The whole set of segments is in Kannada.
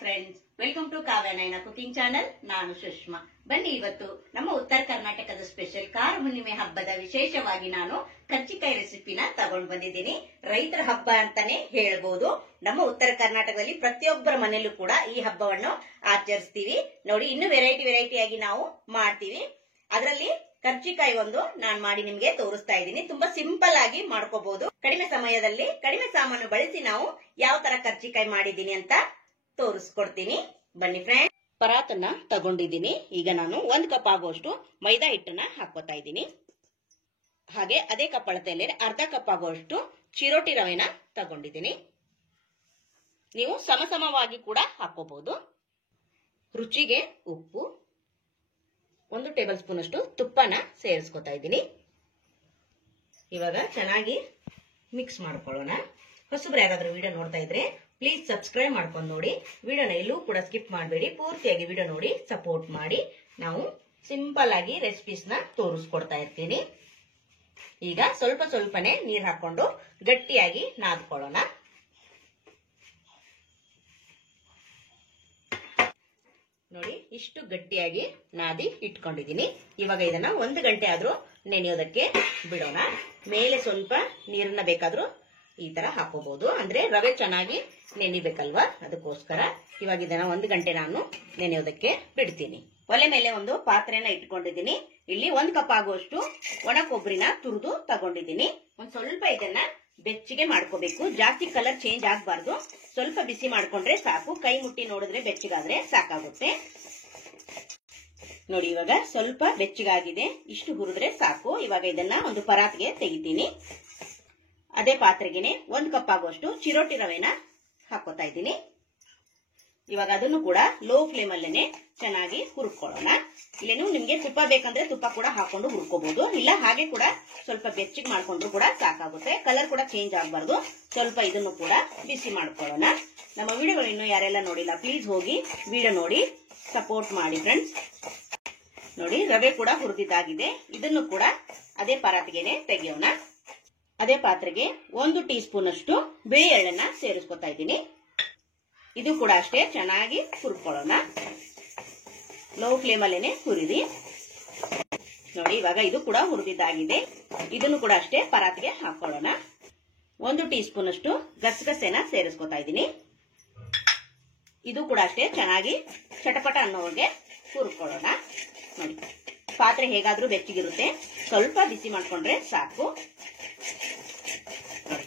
Friends, welcome to Kavya Nayana cooking channel. ನಾನು ಸುಷ್ಮಾ. ಬನ್ನಿ, ಇವತ್ತು ನಮ್ಮ ಉತ್ತರ ಕರ್ನಾಟಕದ ಸ್ಪೆಷಲ್ ಕಾರ ಹುಣ್ಣಿಮೆ ಹಬ್ಬದ ವಿಶೇಷವಾಗಿ ನಾನು ಕರ್ಜಿಕಾಯಿ ರೆಸಿಪಿನ ತಗೊಂಡು ಬಂದಿದ್ದೀನಿ. ರೈತರ ಹಬ್ಬ ಅಂತಾನೆ ಹೇಳ್ಬೋದು. ನಮ್ಮ ಉತ್ತರ ಕರ್ನಾಟಕದಲ್ಲಿ ಪ್ರತಿಯೊಬ್ಬರ ಮನೆಯಲ್ಲೂ ಕೂಡ ಈ ಹಬ್ಬವನ್ನು ಆಚರಿಸ್ತೀವಿ. ನೋಡಿ, ಇನ್ನು ವೆರೈಟಿ ಆಗಿ ನಾವು ಮಾಡ್ತೀವಿ. ಅದರಲ್ಲಿ ಕರ್ಜಿಕಾಯಿ ಒಂದು ನಾನು ಮಾಡಿ ನಿಮ್ಗೆ ತೋರಿಸ್ತಾ ಇದ್ದೀನಿ. ತುಂಬಾ ಸಿಂಪಲ್ ಆಗಿ ಮಾಡ್ಕೋಬಹುದು. ಕಡಿಮೆ ಸಮಯದಲ್ಲಿ ಕಡಿಮೆ ಸಾಮಾನು ಬಳಸಿ ನಾವು ಯಾವ ತರ ಕರ್ಜಿಕಾಯಿ ಮಾಡಿದ್ದೀನಿ ಅಂತ ತೋರಿಸ್ಕೊಡ್ತೀನಿ. ಬನ್ನಿ ಫ್ರೆಂಡ್ಸ್. ಪರಾತನ್ನ ತಗೊಂಡಿದ್ದೀನಿ. ಈಗ ನಾನು 1 ಕಪ್ ಆಗುವಷ್ಟು ಮೈದಾ ಹಿಟ್ಟನ್ನ ಹಾಕೋತಾ ಇದ್ದೀನಿ. ಹಾಗೆ ಅದೇ ಕಪ್ ಅಳತೆಯಲ್ಲಿ ಅರ್ಧ ಕಪ್ ಆಗುವಷ್ಟು ಚಿರೋಟಿ ರವೆನ ತಗೊಂಡಿದ್ದೀನಿ. ನೀವು ಸಮಸಮವಾಗಿ ಕೂಡ ಹಾಕೋಬಹುದು. ರುಚಿಗೆ ಉಪ್ಪು, 1 ಟೇಬಲ್ ಸ್ಪೂನ್ ಅಷ್ಟು ತುಪ್ಪನ ಸೇರಿಸ್ಕೊತಾ ಇದ್ದೀನಿ. ಇವಾಗ ಚೆನ್ನಾಗಿ ಮಿಕ್ಸ್ ಮಾಡ್ಕೊಳ್ಳೋಣ. ಹೊಸಬ್ರು ಯಾರಾದ್ರೂ ವಿಡಿಯೋ ನೋಡ್ತಾ ಇದ್ರೆ ಪ್ಲೀಸ್ ಸಬ್ಸ್ಕ್ರೈಬ್ ಮಾಡ್ಕೊಂಡು ನೋಡಿ. ವಿಡಿಯೋನ ಎಲ್ಲೂ ಕೂಡ ಸ್ಕಿಪ್ ಮಾಡಬೇಡಿ, ಪೂರ್ತಿಯಾಗಿ ವಿಡಿಯೋ ನೋಡಿ ಸಪೋರ್ಟ್ ಮಾಡಿ. ನಾವು ಸಿಂಪಲ್ ಆಗಿ ರೆಸಿಪೀಸ್ ನ ತೋರಿಸ್ಕೊಡ್ತಾ ಇರ್ತೀನಿ. ಈಗ ಸ್ವಲ್ಪನೇ ನೀರು ಹಾಕೊಂಡು ಗಟ್ಟಿಯಾಗಿ ನಾದ್ಕೊಳ್ಳೋಣ. ನೋಡಿ, ಇಷ್ಟು ಗಟ್ಟಿಯಾಗಿ ನಾದಿ ಇಟ್ಕೊಂಡಿದ್ದೀನಿ. ಇವಾಗ ಇದನ್ನ 1 ಗಂಟೆ ಆದ್ರೂ ನೆನೆಯೋದಕ್ಕೆ ಬಿಡೋಣ. ಮೇಲೆ ಸ್ವಲ್ಪ ನೀರನ್ನ ಬೇಕಾದ್ರೂ ಈ ತರ ಹಾಕೋಬಹುದು, ಅಂದ್ರೆ ರವೆ ಚೆನ್ನಾಗಿ ನೆನಿಬೇಕಲ್ವಾ, ಅದಕ್ಕೋಸ್ಕರ ಇವಾಗ ಇದನ್ನ 1 ಗಂಟೆ ನಾನು ನೆನೆಯೋದಕ್ಕೆ ಬಿಡ್ತೀನಿ. ಒಲೆ ಮೇಲೆ ಒಂದು ಪಾತ್ರೆನ ಇಟ್ಕೊಂಡಿದ್ದೀನಿ. ಇಲ್ಲಿ 1 ಕಪ್ ಆಗುವಷ್ಟು ಒಣ ಕೊಬ್ಬರಿನ ತುರಿದು ತಗೊಂಡಿದ್ದೀನಿ. ಒಂದ್ ಸ್ವಲ್ಪ ಇದನ್ನ ಬೆಚ್ಚಗೆ ಮಾಡ್ಕೋಬೇಕು. ಜಾಸ್ತಿ ಕಲರ್ ಚೇಂಜ್ ಆಗ್ಬಾರ್ದು. ಸ್ವಲ್ಪ ಬಿಸಿ ಮಾಡ್ಕೊಂಡ್ರೆ ಸಾಕು. ಕೈ ಮುಟ್ಟಿ ನೋಡಿದ್ರೆ ಬೆಚ್ಚಗಾದ್ರೆ ಸಾಕಾಗುತ್ತೆ. ನೋಡಿ, ಇವಾಗ ಸ್ವಲ್ಪ ಬೆಚ್ಚಗಾಗಿದೆ. ಇಷ್ಟು ಹುರಿದ್ರೆ ಸಾಕು. ಇವಾಗ ಇದನ್ನ ಒಂದು ಪರಾತ್ಗೆ ತೆಗಿತೀನಿ. ಅದೇ ಪಾತ್ರೆಗೆನೆ 1 ಕಪ್ ಆಗುವಷ್ಟು ಚಿರೋಟಿ ರವೆನ ಹಾಕೋತಾ ಇದ್ದೀನಿ. ಇವಾಗ ಅದನ್ನು ಕೂಡ ಲೋ ಫ್ಲೇಮ್ ಅಲ್ಲೇನೆ ಚೆನ್ನಾಗಿ ಹುರ್ಕೊಳ್ಳೋಣ. ಇಲ್ಲೇನು ನಿಮ್ಗೆ ತುಪ್ಪ ಬೇಕಂದ್ರೆ ತುಪ್ಪ ಕೂಡ ಹಾಕೊಂಡು ಹುರ್ಕೋಬಹುದು. ಇಲ್ಲ ಹಾಗೆ ಕೂಡ ಸ್ವಲ್ಪ ಬೆಚ್ಚಗೆ ಮಾಡ್ಕೊಂಡ್ರು ಕೂಡ ಸಾಕಾಗುತ್ತೆ. ಕಲರ್ ಕೂಡ ಚೇಂಜ್ ಆಗಬಾರ್ದು. ಸ್ವಲ್ಪ ಇದನ್ನು ಕೂಡ ಬಿಸಿ ಮಾಡ್ಕೊಳ್ಳೋಣ. ನಮ್ಮ ವಿಡಿಯೋಗಳು ಇನ್ನು ಯಾರೆಲ್ಲ ನೋಡಿಲ್ಲ ಪ್ಲೀಸ್ ಹೋಗಿ ವಿಡಿಯೋ ನೋಡಿ ಸಪೋರ್ಟ್ ಮಾಡಿ ಫ್ರೆಂಡ್ಸ್. ನೋಡಿ, ರವೆ ಕೂಡ ಹುರಿದಿದ್ದಾಗಿದೆ. ಇದನ್ನು ಕೂಡ ಅದೇ ಪರಾತಿಗೆನೆ ತೆಗೆಯೋಣ. ಅದೇ ಪಾತ್ರೆಗೆ 1 ಟೀ ಸ್ಪೂನ್ ಅಷ್ಟು ಬಿಳಿ ಎಳ್ಳನ್ನ ಸೇರಿಸ್ಕೊತಾ ಇದ್ದೀನಿ. ಇದು ಕೂಡ ಅಷ್ಟೇ ಚೆನ್ನಾಗಿ ಹುರ್ಕೊಳ್ಳೋಣ. ಲೋ ಫ್ಲೇಮ್ ಅಲ್ಲೇನೆ ಹುರಿದಿ. ನೋಡಿ, ಇವಾಗ ಇದು ಕೂಡ ಹುರಿದಿದ್ದಾಗಿದೆ. ಇದನ್ನು ಕೂಡ ಅಷ್ಟೇ ಪರಾತಿಗೆ ಹಾಕೊಳ್ಳೋಣ. 1 ಟೀ ಸ್ಪೂನ್ ಅಷ್ಟು ಗಸಗಸೆನ ಸೇರಿಸ್ಕೊತಾ ಇದ್ದೀನಿ. ಇದು ಕೂಡ ಅಷ್ಟೇ ಚೆನ್ನಾಗಿ ಚಟಪಟ ಅನ್ನೋಗೆ ಹುರ್ಕೊಳ್ಳೋಣ. ನೋಡಿ, ಪಾತ್ರೆ ಹೇಗಾದ್ರೂ ಬೆಚ್ಚಗಿರುತ್ತೆ. ಸ್ವಲ್ಪ ಬಿಸಿ ಮಾಡ್ಕೊಂಡ್ರೆ ಸಾಕು.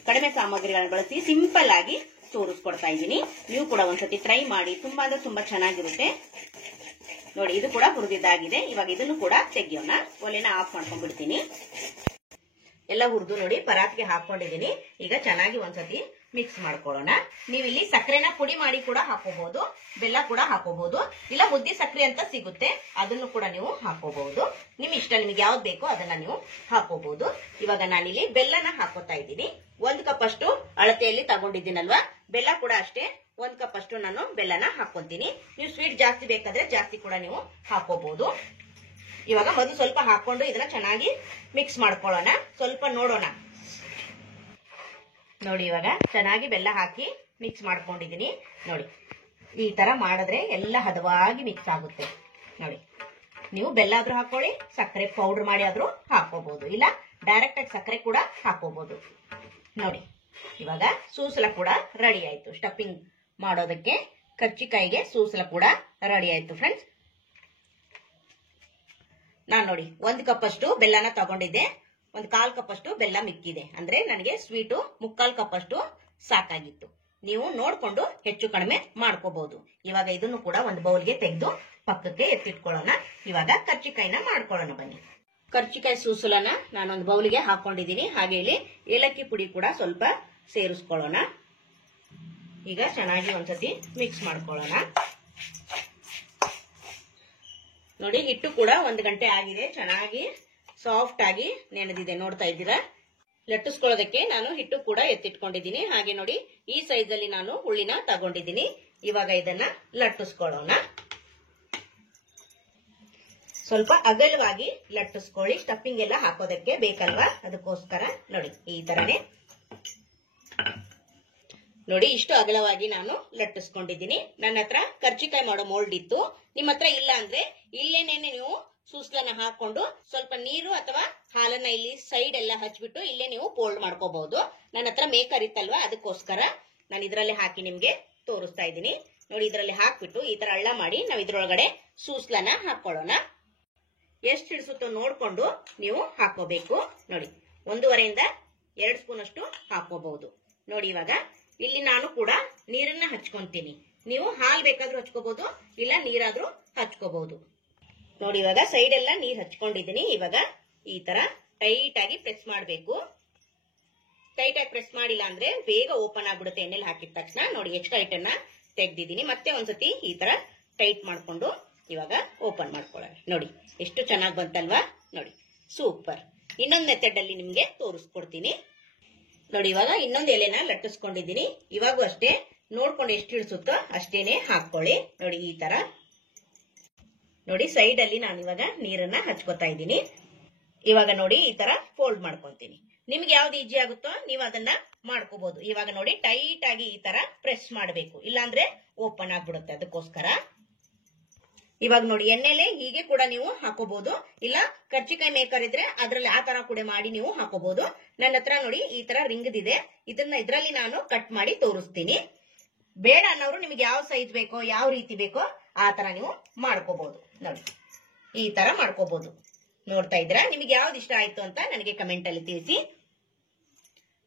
ಕಡಿಮೆ ಸಾಮಗ್ರಿಗಳನ್ನ ಬಳಸಿ ಸಿಂಪಲ್ ಆಗಿ ತೋರಿಸ್ಕೊಡ್ತಾ ಇದ್ದೀನಿ. ನೀವು ಕೂಡ ಒಂದ್ಸತಿ ಟ್ರೈ ಮಾಡಿ. ತುಂಬಾ ಅಂದ್ರೆ ತುಂಬಾ ಚೆನ್ನಾಗಿರುತ್ತೆ. ನೋಡಿ, ಇದು ಕೂಡ ಹುರಿದಿದ್ದಾಗಿದೆ. ಇವಾಗ ಇದನ್ನು ಕೂಡ ತೆಗಿಯೋಣ. ಒಲೆನ ಆಫ್ ಮಾಡ್ಕೊಂಡ್ಬಿಡ್ತೀನಿ. ಎಲ್ಲ ಹುರಿದು ನೋಡಿ ಪರಾತ್ಗೆ ಹಾಕೊಂಡಿದ್ದೀನಿ. ಈಗ ಚೆನ್ನಾಗಿ ಒಂದ್ಸತಿ ಮಿಕ್ಸ್ ಮಾಡ್ಕೊಳ್ಳೋಣ. ನೀವು ಇಲ್ಲಿ ಸಕ್ಕರೆನ ಪುಡಿ ಮಾಡಿ ಕೂಡ ಹಾಕೋಬಹುದು, ಬೆಲ್ಲ ಕೂಡ ಹಾಕೋಬಹುದು, ಇಲ್ಲ ಮುದ್ದೆ ಸಕ್ಕರೆ ಅಂತ ಸಿಗುತ್ತೆ, ಅದನ್ನು ಕೂಡ ನೀವು ಹಾಕೋಬಹುದು. ನಿಮ್ ಇಷ್ಟ, ನಿಮ್ಗೆ ಯಾವ್ದು ಬೇಕೋ ಅದನ್ನ ನೀವು ಹಾಕೋಬಹುದು. ಇವಾಗ ನಾನಿಲ್ಲಿ ಬೆಲ್ಲನ ಹಾಕೋತಾ ಇದ್ದೀನಿ. 1 ಕಪ್ ಅಷ್ಟು ಅಳತೆಯಲ್ಲಿ ತಗೊಂಡಿದ್ದೀನಲ್ವಾ, ಬೆಲ್ಲ ಕೂಡ ಅಷ್ಟೇ 1 ಕಪ್ ಅಷ್ಟು ನಾನು ಬೆಲ್ಲನ ಹಾಕೊಂತೀನಿ. ನೀವು ಸ್ವೀಟ್ ಜಾಸ್ತಿ ಬೇಕಾದ್ರೆ ಜಾಸ್ತಿ ಕೂಡ ನೀವು ಹಾಕೋಬಹುದು. ಇವಾಗ ಮೊದಲು ಸ್ವಲ್ಪ ಹಾಕೊಂಡು ಇದನ್ನ ಚೆನ್ನಾಗಿ ಮಿಕ್ಸ್ ಮಾಡ್ಕೊಳ್ಳೋಣ. ಸ್ವಲ್ಪ ನೋಡೋಣ. ನೋಡಿ, ಇವಾಗ ಚೆನ್ನಾಗಿ ಬೆಲ್ಲ ಹಾಕಿ ಮಿಕ್ಸ್ ಮಾಡ್ಕೊಂಡಿದ್ದೀನಿ. ನೋಡಿ, ಈ ತರ ಮಾಡಿದ್ರೆ ಎಲ್ಲ ಹದವಾಗಿ ಮಿಕ್ಸ್ ಆಗುತ್ತೆ. ನೋಡಿ, ನೀವು ಬೆಲ್ಲ ಆದ್ರೂ ಹಾಕೊಳ್ಳಿ, ಸಕ್ಕರೆ ಪೌಡರ್ ಮಾಡಿ ಆದ್ರೂ ಹಾಕೋಬಹುದು, ಇಲ್ಲ ಡೈರೆಕ್ಟ್ ಆಗಿ ಸಕ್ಕರೆ ಕೂಡ ಹಾಕೋಬಹುದು. ನೋಡಿ, ಇವಾಗ ಸೂಸಲ ಕೂಡ ರೆಡಿ ಆಯ್ತು. ಸ್ಟಫಿಂಗ್ ಮಾಡೋದಕ್ಕೆ ಕರ್ಜಿಕಾಯಿಗೆ ಸೂಸಲ ಕೂಡ ರೆಡಿ ಆಯ್ತು ಫ್ರೆಂಡ್ಸ್. ನಾನು ನೋಡಿ 1 ಕಪ್ ಅಷ್ಟು ಬೆಲ್ಲನ ತಗೊಂಡಿದ್ದೆ. 1/4 ಕಪ್ ಅಷ್ಟು ಬೆಲ್ಲ ಮಿಕ್ಕಿದೆ. ಅಂದ್ರೆ ನನಗೆ ಸ್ವೀಟು 3/4 ಕಪ್ ಅಷ್ಟು ಸಾಕಾಗಿತ್ತು. ನೀವು ನೋಡ್ಕೊಂಡು ಹೆಚ್ಚು ಕಡಿಮೆ ಮಾಡ್ಕೋಬಹುದು. ಇವಾಗ ಇದನ್ನು ಕೂಡ ಒಂದು ಬೌಲ್ಗೆ ತೆಗೆದು ಪಕ್ಕಕ್ಕೆ ಎತ್ತಿಟ್ಕೊಳ್ಳೋಣ. ಇವಾಗ ಕರ್ಜಿಕಾಯಿನ ಮಾಡ್ಕೊಳ್ಳೋಣ. ಬನ್ನಿ. ಕರ್ಜಿಕಾಯಿ ಸೂಸಲನ ನಾನೊಂದು ಬೌಲ್ಗೆ ಹಾಕೊಂಡಿದ್ದೀನಿ. ಹಾಗೆ ಇಲ್ಲಿ ಏಲಕ್ಕಿ ಪುಡಿ ಕೂಡ ಸ್ವಲ್ಪ ಸೇರಿಸ್ಕೊಳ್ಳೋಣ. ಈಗ ಚೆನ್ನಾಗಿ ಒಂದ್ಸತಿ ಮಿಕ್ಸ್ ಮಾಡ್ಕೊಳ್ಳೋಣ. ನೋಡಿ, ಹಿಟ್ಟು ಕೂಡ 1 ಗಂಟೆ ಆಗಿದೆ. ಚೆನ್ನಾಗಿ ಸಾಫ್ಟ್ ಆಗಿ ನೆನೆದಿದೆ. ನೋಡ್ತಾ ಇದ್ದೀರಾ. ಲಟ್ಟಿಸ್ಕೊಳ್ಳೋದಕ್ಕೆ ನಾನು ಹಿಟ್ಟು ಕೂಡ ಎತ್ತಿಟ್ಕೊಂಡಿದ್ದೀನಿ. ಹಾಗೆ ನೋಡಿ, ಈ ಸೈಜ್ ಅಲ್ಲಿ ನಾನು ಹುಳಿನ ತಗೊಂಡಿದ್ದೀನಿ. ಇವಾಗ ಇದನ್ನ ಲಟ್ಟಿಸ್ಕೊಳ್ಳೋಣ. ಸ್ವಲ್ಪ ಅಗಲವಾಗಿ ಲಟ್ಟಿಸ್ಕೊಳ್ಳಿ. ಸ್ಟಫಿಂಗ್ ಎಲ್ಲ ಹಾಕೋದಕ್ಕೆ ಬೇಕಲ್ವಾ, ಅದಕ್ಕೋಸ್ಕರ ನೋಡಿ ಈ ತರನೇ ನೋಡಿ ಇಷ್ಟು ಅಗಲವಾಗಿ ನಾನು ಲಟ್ಟಿಸ್ಕೊಂಡಿದ್ದೀನಿ. ನನ್ನ ಹತ್ರ ಕರ್ಜಿಕಾಯಿ ಮಾಡೋ ಮೋಲ್ಡ್ ಇತ್ತು. ನಿಮ್ಮ ಹತ್ರ ಇಲ್ಲ ಅಂದ್ರೆ ಇಲ್ಲೇನೆ ನೀವು ಸೂಸ್ಲನ್ನ ಹಾಕೊಂಡು ಸ್ವಲ್ಪ ನೀರು ಅಥವಾ ಹಾಲನ್ನ ಇಲ್ಲಿ ಸೈಡ್ ಎಲ್ಲ ಹಚ್ಬಿಟ್ಟು ಇಲ್ಲೇ ನೀವು ಫೋಲ್ಡ್ ಮಾಡ್ಕೋಬಹುದು. ನನ್ನ ಹತ್ರ ಮೇಕರ್ ಇತ್ತಲ್ವಾ, ಅದಕ್ಕೋಸ್ಕರ ನಾನು ಇದರಲ್ಲಿ ಹಾಕಿ ನಿಮ್ಗೆ ತೋರಿಸ್ತಾ ಇದ್ದೀನಿ. ನೋಡಿ ಇದರಲ್ಲಿ ಹಾಕ್ಬಿಟ್ಟು ಈ ತರ ಹಳ್ಳ ಮಾಡಿ ನಾವು ಇದ್ರೊಳಗಡೆ ಸೂಸ್ಲನ್ನ ಹಾಕೊಳ್ಳೋಣ. ಎಷ್ಟು ಹಿಡಿಸುತ್ತೋ ನೋಡ್ಕೊಂಡು ನೀವು ಹಾಕೋಬೇಕು. ನೋಡಿ 1.5 2 ಸ್ಪೂನ್ ಅಷ್ಟು ಹಾಕೋಬಹುದು. ನೋಡಿ ಇವಾಗ ಇಲ್ಲಿ ನಾನು ಕೂಡ ನೀರನ್ನ ಹಚ್ಕೊಂತೀನಿ. ನೀವು ಹಾಲು ಬೇಕಾದ್ರೂ ಹಚ್ಕೋಬಹುದು, ಇಲ್ಲ ನೀರಾದ್ರೂ ಹಚ್ಕೋಬಹುದು. ನೋಡಿ ಇವಾಗ ಸೈಡ್ ಎಲ್ಲ ನೀರ್ ಹಚ್ಕೊಂಡಿದ್ದೀನಿ. ಇವಾಗ ಈ ತರ ಟೈಟ್ ಆಗಿ ಪ್ರೆಸ್ ಮಾಡಬೇಕು. ಟೈಟ್ ಆಗಿ ಪ್ರೆಸ್ ಮಾಡಿಲ್ಲ ಅಂದ್ರೆ ಬೇಗ ಓಪನ್ ಆಗ್ಬಿಡುತ್ತೆ ಎಣ್ಣೆಲಿ ಹಾಕಿದ ತಕ್ಷಣ. ನೋಡಿ ಎಕ್ಸ್ಟ್ರಾ ಹಿಟ್ಟನ್ನ ತೆಗ್ದಿದ್ದೀನಿ. ಮತ್ತೆ ಒಂದ್ಸತಿ ಈ ತರ ಟೈಟ್ ಮಾಡ್ಕೊಂಡು ಇವಾಗ ಓಪನ್ ಮಾಡ್ಕೊಳ್ಳೋಣ. ನೋಡಿ ಎಷ್ಟು ಚೆನ್ನಾಗಿ ಬಂತಲ್ವಾ. ನೋಡಿ ಸೂಪರ್. ಇನ್ನೊಂದು ಮೆಥಡ್ ಅಲ್ಲಿ ನಿಮ್ಗೆ ತೋರಿಸ್ಕೊಡ್ತೀನಿ. ನೋಡಿ ಇವಾಗ ಇನ್ನೊಂದು ಎಲೆನ ಲಟ್ಟಿಸ್ಕೊಂಡಿದ್ದೀನಿ. ಇವಾಗೂ ಅಷ್ಟೇ ನೋಡ್ಕೊಂಡು ಎಷ್ಟು ಇಳಿಸುತ್ತೋ ಅಷ್ಟೇನೆ ಹಾಕೊಳ್ಳಿ. ನೋಡಿ ಈ ತರ ನೋಡಿ ಸೈಡ್ ಅಲ್ಲಿ ನಾನು ಇವಾಗ ನೀರನ್ನ ಹಚ್ಕೋತಾ ಇದ್ದೀನಿ. ಇವಾಗ ನೋಡಿ ಈ ತರ ಫೋಲ್ಡ್ ಮಾಡ್ಕೊಂತೀನಿ. ನಿಮ್ಗೆ ಯಾವ್ದು ಈಜಿ ಆಗುತ್ತೋ ನೀವು ಅದನ್ನ ಮಾಡ್ಕೋಬಹುದು. ಇವಾಗ ನೋಡಿ ಟೈಟ್ ಆಗಿ ಈ ತರ ಪ್ರೆಸ್ ಮಾಡಬೇಕು, ಇಲ್ಲಾಂದ್ರೆ ಓಪನ್ ಆಗ್ಬಿಡುತ್ತೆ. ಅದಕ್ಕೋಸ್ಕರ ಇವಾಗ ನೋಡಿ ಎಣ್ಣೆಲೆ ಹೀಗೆ ಕೂಡ ನೀವು ಹಾಕೋಬಹುದು, ಇಲ್ಲ ಕರ್ಜಿಕಾಯಿ ಮೇಕರ್ ಇದ್ರೆ ಅದ್ರಲ್ಲಿ ಆ ತರ ಕೂಡ ಮಾಡಿ ನೀವು ಹಾಕೋಬಹುದು. ನನ್ನ ಹತ್ರ ನೋಡಿ ಈ ತರ ರಿಂಗ್ದಿದೆ, ಇದನ್ನ ಇದ್ರಲ್ಲಿ ನಾನು ಕಟ್ ಮಾಡಿ ತೋರಿಸ್ತೀನಿ. ಬೇಡ ಅನ್ನೋರು ನಿಮ್ಗೆ ಯಾವ ಸೈಜ್ ಬೇಕೋ ಯಾವ ರೀತಿ ಬೇಕೋ ಆ ತರ ನೀವು ಮಾಡ್ಕೋಬಹುದು. ನೋಡಿ ಈ ತರ ಮಾಡ್ಕೋಬಹುದು. ನೋಡ್ತಾ ಇದ್ರ ನಿಮಗೆ ಯಾವ್ದು ಇಷ್ಟ ಆಯ್ತು ಅಂತ ನನಗೆ ಕಮೆಂಟ್ ಅಲ್ಲಿ ತಿಳಿಸಿ.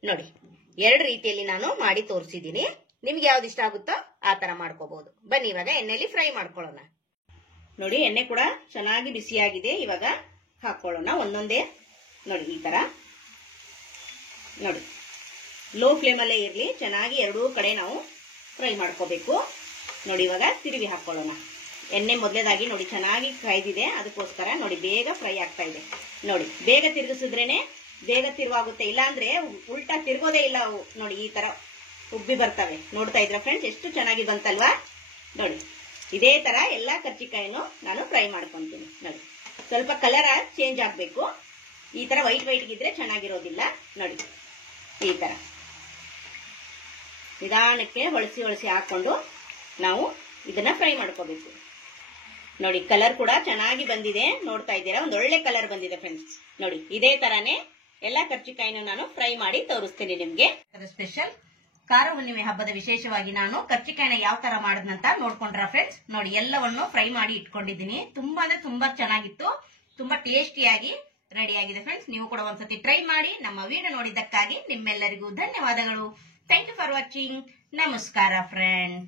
ನೋಡಿ 2 ರೀತಿಯಲ್ಲಿ ನಾನು ಮಾಡಿ ತೋರಿಸಿದ್ದೀನಿ. ನಿಮ್ಗೆ ಯಾವ್ದು ಇಷ್ಟ ಆಗುತ್ತೋ ಆ ತರ ಮಾಡ್ಕೋಬಹುದು. ಬನ್ನಿ ಇವಾಗ ಎಣ್ಣೆಲಿ ಫ್ರೈ ಮಾಡ್ಕೊಳ್ಳೋಣ. ನೋಡಿ ಎಣ್ಣೆ ಕೂಡ ಚೆನ್ನಾಗಿ ಬಿಸಿಯಾಗಿದೆ. ಇವಾಗ ಹಾಕೊಳ್ಳೋಣ ಒಂದೊಂದೇ. ನೋಡಿ ಈ ತರ ನೋಡಿ ಲೋ ಫ್ಲೇಮ್ ಅಲ್ಲೇ ಇರ್ಲಿ, ಚೆನ್ನಾಗಿ ಎರಡೂ ಕಡೆ ನಾವು ಫ್ರೈ ಮಾಡ್ಕೋಬೇಕು. ನೋಡಿ ಇವಾಗ ತಿರುವಿ ಹಾಕೊಳ್ಳೋಣ. ಎಣ್ಣೆ ಮೊದಲೇದಾಗಿ ನೋಡಿ ಚೆನ್ನಾಗಿ ಕಾಯ್ದಿದೆ, ಅದಕ್ಕೋಸ್ಕರ ನೋಡಿ ಬೇಗ ಫ್ರೈ ಆಗ್ತಾ ಇದೆ. ನೋಡಿ ಬೇಗ ತಿರುಗಿಸಿದ್ರೇನೆ ಬೇಗ ತಿರುವಾಗುತ್ತೆ, ಇಲ್ಲ ಅಂದ್ರೆ ಉಲ್ಟಾ ತಿರುಗೋದೇ ಇಲ್ಲ ಅವು. ನೋಡಿ ಈ ತರ ಉಬ್ಬಿ ಬರ್ತವೆ. ನೋಡ್ತಾ ಇದ್ರ ಫ್ರೆಂಡ್ಸ್ ಎಷ್ಟು ಚೆನ್ನಾಗಿ ಬಂತಲ್ವಾ. ನೋಡಿ ಇದೇ ತರ ಎಲ್ಲಾ ಕರ್ಜಿಕಾಯಿನೂ ನಾನು ಫ್ರೈ ಮಾಡ್ಕೊಂತೀನಿ. ನೋಡಿ ಸ್ವಲ್ಪ ಕಲರ್ ಚೇಂಜ್ ಆಗ್ಬೇಕು. ಈ ತರ ವೈಟ್ ವೈಟ್ ಇದ್ರೆ ಚೆನ್ನಾಗಿರೋದಿಲ್ಲ. ನೋಡಿ ಈ ತರ ನಿಧಾನಕ್ಕೆ ಹೊಳಸಿ ಹೊಳಸಿ ಹಾಕೊಂಡು ನಾವು ಇದನ್ನ ಫ್ರೈ ಮಾಡ್ಕೋಬೇಕು. ನೋಡಿ ಕಲರ್ ಕೂಡ ಚೆನ್ನಾಗಿ ಬಂದಿದೆ. ನೋಡ್ತಾ ಇದ್ದೀರಾ, ಒಂದು ಒಳ್ಳೆ ಕಲರ್ ಬಂದಿದೆ ಫ್ರೆಂಡ್ಸ್. ನೋಡಿ ಇದೇ ತರಾನೇ ಎಲ್ಲಾ ಕರ್ಜಿಕಾಯಿನೂ ನಾನು ಫ್ರೈ ಮಾಡಿ ತೋರಿಸ್ತೀನಿ ನಿಮ್ಗೆ. ಅದು ಸ್ಪೆಷಲ್ ಖಾರ ಹುಣ್ಣಿಮೆ ಹಬ್ಬದ ವಿಶೇಷವಾಗಿ ನಾನು ಕರ್ಜಿಕಾಯಿನ ಯಾವ ತರ ಮಾಡದ್ನಂತ ನೋಡ್ಕೊಂಡ್ರ ಫ್ರೆಂಡ್ಸ್. ನೋಡಿ ಎಲ್ಲವನ್ನು ಫ್ರೈ ಮಾಡಿ ಇಟ್ಕೊಂಡಿದ್ದೀನಿ. ತುಂಬಾ ಅಂದ್ರೆ ತುಂಬಾ ಚೆನ್ನಾಗಿತ್ತು, ತುಂಬಾ ಟೇಸ್ಟಿಯಾಗಿ ರೆಡಿ ಆಗಿದೆ ಫ್ರೆಂಡ್ಸ್. ನೀವು ಕೂಡ ಒಂದ್ಸತಿ ಟ್ರೈ ಮಾಡಿ. ನಮ್ಮ ವಿಡಿಯೋ ನೋಡಿದ್ದಕ್ಕಾಗಿ ನಿಮ್ಮೆಲ್ಲರಿಗೂ ಧನ್ಯವಾದಗಳು. Thank you for watching. ನಮಸ್ಕಾರ ಫ್ರೆಂಡ್.